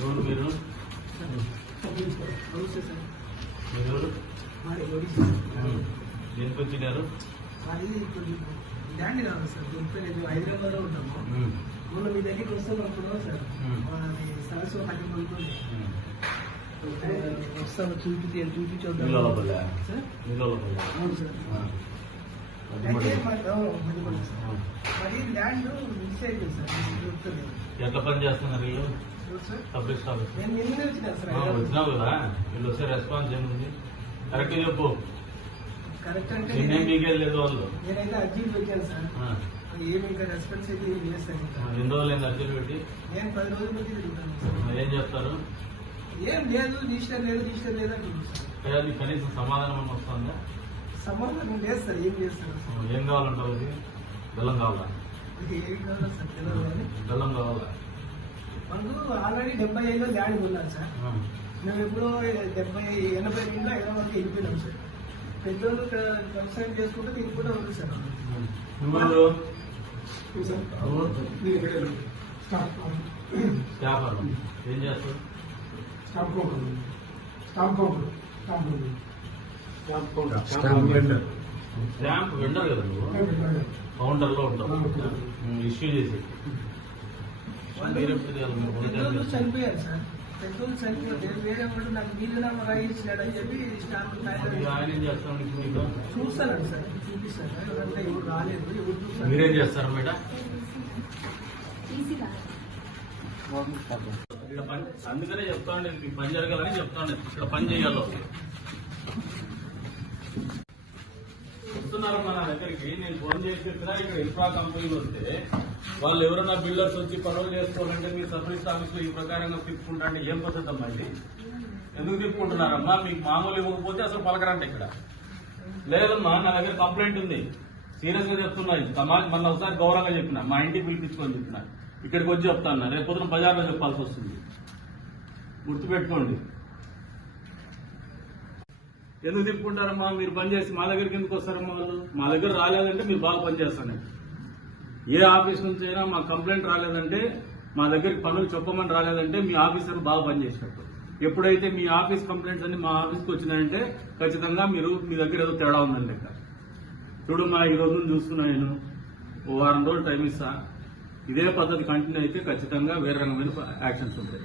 ఎవరు మీరు? దేనికి వచ్చినారు? ల్యాండ్ కావాలి సార్, దొరికిపోలేదు. హైదరాబాద్ లో ఉంటాము. మొన్న మీ దగ్గరికి వస్తున్నప్పుడు సార్ సరస్సు పట్టి కొనుక్కోండి వస్తాను, చూపించొద్దాం సార్. అవును సార్. మరి ల్యాండ్ మిస్ అయిపోయింది సార్, దొరుకుతుంది. ఎట్లా పని చేస్తున్నారు వీళ్ళు? పబ్లిక్ ఆఫీస్ వచ్చినావు కదా, వీళ్ళు వస్తే రెస్పాన్స్ ఏముంది? కరెక్ట్ చెప్పు. కరెక్ట్ అంటే మీకేం లేదు వాళ్ళు. నేనైతే అర్జీలు పెట్టాను సార్, ఏమి ఇంకా రెస్పాన్స్ అయితే ఏం చేస్తాను. ఎన్ని రోజులు అయింది అర్జీలు పెట్టి? నేను 10 రోజుల బట్టి తిరుగుతాను సార్. ఏం చేస్తారు? ఏం లేదు, రిజిస్టర్ లేదు అంటున్నాను సార్. కనీసం సమాధానం వస్తుందా? సమాధానం లేదు సార్. ఏం చేస్తారు? ఏం కావాలంటావు? అది బెల్లం కావాలా? ఏం కావాలా సార్? తెలియదు కానీ బెల్లం కావాలా? మనకు ఆల్రెడీ 75లో ల్యాండ్ కొన్నాను సార్. మేము ఎప్పుడో 80 వరకు వెళ్ళిపోయినాం సార్. పెద్దోళ్ళు వ్యవసాయం చేసుకుంటే మీకు కూడా ఉంది సార్. ఏం చేస్తారు? స్టాంప్ వెండర్ కదా నువ్వు? కౌంటర్ లో ఉంటావు, ఇష్యూ చేసి. పెద్దోళ్ళు చనిపోయారు సార్. పెద్దోళ్ళు చనిపోతే వేరే వాడు నాకు వీలునామా రాయించాడని చెప్పి స్టాంప్ ఆయన ఏం చేస్తాను చూస్తానండి సార్, చూపిస్తాను. ఎవరంటే ఎవరు రాలేదు, ఎవరు చూస్తారు. మీరేం చేస్తారు మేడం? అందుకనే చెప్తా ఉండేది, మీకు పని జరగాలని చెప్తా ఉండేది. ఇక్కడ పని చేయాలో వస్తున్నారు మన దగ్గరికి. నేను ఫోన్ చేసి చెప్పినా ఇక్కడ ఇన్ఫ్రా కంపెనీలు వస్తే వాళ్ళు ఎవరైనా బిల్డర్స్ వచ్చి పనులు చేసుకోవాలంటే మీ సర్వీస్ ఆఫీస్ లో ఈ ప్రకారంగా తిప్పుకుంటా అంటే ఏం పద్ధతి అమ్మా ఇది? ఎందుకు తిప్పుకుంటున్నారమ్మా? మీకు మామూలు ఇవ్వకపోతే అసలు పలకరంట ఇక్కడ. లేదమ్మా, నా దగ్గర కంప్లైంట్ ఉంది, సీరియస్ గా చెప్తున్నాయి. మొన్న ఒకసారి గౌరవంగా చెప్పిన, మా ఇంటికి పిలిపించుకొని చెప్పిన, ఇక్కడికి వచ్చి చెప్తాను. రేపు పొద్దున బజార్లో చెప్పాల్సి వస్తుంది, గుర్తుపెట్టుకోండి. ఎందుకు తిప్పుకుంటారమ్మా? మీరు పని చేసి మా దగ్గరికి ఎందుకు వస్తారమ్మా? వాళ్ళు మా దగ్గర రాలేదంటే మీరు బాగా పనిచేస్తాను. ఏ ఆఫీస్ నుంచి అయినా మా కంప్లైంట్ రాలేదంటే, మా దగ్గరికి పనులు చెప్పమని రాలేదంటే మీ ఆఫీసర్ బాగా పనిచేసినట్టు. ఎప్పుడైతే మీ ఆఫీస్ కంప్లైంట్స్ అన్ని మా ఆఫీస్కి వచ్చినాయంటే ఖచ్చితంగా మీరు మీ దగ్గర ఏదో తేడా ఉందని లెక్క. చూడు మా ఈ రోజు చూస్తున్నా, నేను ఓ వారం రోజులు టైం ఇస్తా. ఇదే పద్ధతి కంటిన్యూ అయితే ఖచ్చితంగా వేరే రకమైన యాక్షన్స్ ఉంటాయి.